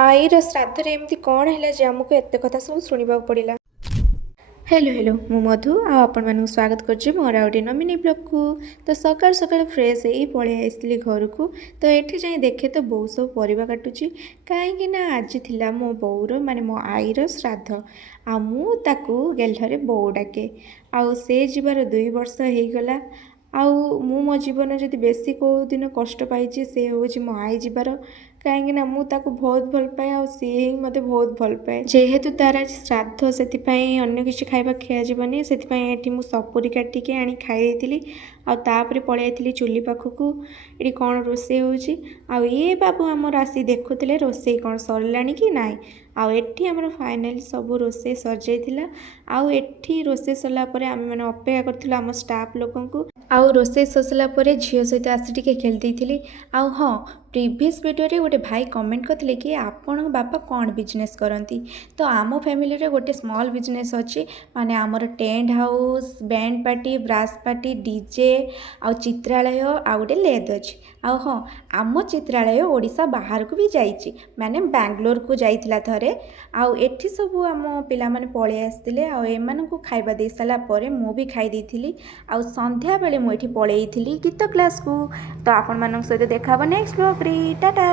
आईर श्राद्धरे एमती कौन है जे आमको एत कथा सब शुणा पड़ा। हेलो हेलो मु मधु आपण मानू स्वागत करछि मोर आउटे नमिनी ब्लॉग को। तो सकाल सकाल फ्रेश ही पळै आइसली घर को। तो एठी जाई देखे तो बो सब परिबा काटुछि काहेकि ना आज थिला मो बौर माने मो आईर श्राद्ध आ मु ताकू गेल्हरे बो डाके आ से जिबार 2 वर्ष हे गला। आउ मु मो जीवन जदि बेसी को दिन कष्ट पाइछि से होछि मो आई जिबार कहीं मु ताको बहुत भल पाए आ सी ही मत बहुत भल पाए जेहेतु तार आज श्राद्ध से अन्य किसी खाଇବା ଖିଆଯିବନି ସେଥିପାଇଁ ଏଠି ମୁଁ ସପୁରି କାଟିକି ଆଣି ଖାଇ ଦେଇଥିଲି ଆଉ ତାପରେ ପଳେଇ ଯାଇଥିଲି ଚୁଲି ପାଖକୁ ଏଠି କ'ଣ ରୋଷେଇ ହେଉଛି ଆଉ ଇଏ ବାବୁ ଆମର ଆସି ଦେଖୁଥିଲେ ରୋଷେଇ କ'ଣ ସରିଲାଣି କି ନାହିଁ ଆଉ ଏଠି ଆମର ଫାଇନାଲି ସବୁ ରୋଷେଇ ସରିଯାଇଥିଲା ଆଉ ଏଠି ରୋଷେଇ ସରିଲା ପରେ ଆମେ ମାନେ ଅପେକ୍ଷା କରିଥିଲୁ ଆମ ଷ୍ଟାଫ୍ ଲୋକଙ୍କୁ ଆଉ ରୋଷେଇ ସରିଲା ପରେ ଝିଅ ସହିତ ଆସି ଟିକେ ଖେଳି ଦେଇଥିଲି ଆଉ ହଁ प्रीवियस वीडियो रे गोटे भाई कमेंट करते कि आपण बापा कौन बिजनेस करती तो आम फैमिली रे गोटे स्मॉल बिजनेस अच्छी माने आमर tent house band party brass party DJ आउ चित्रालय आ गोटे लेद अच्छी आ हाँ आम चित्रालय ओडिशा बाहर को भी जाइए माने बैंगलोर को जाइथिला थरे आउ एठी सब आम पिला माने पळे आस्तिले आ एमानकु खाइबा दे साला परे मु भी खाई देइथिली आ संध्या बेले मु एठी पळेइथिली गीत क्लास को। तो आपण मानक सहित देखा नेक्स्ट ब्लॉग रे टाटा।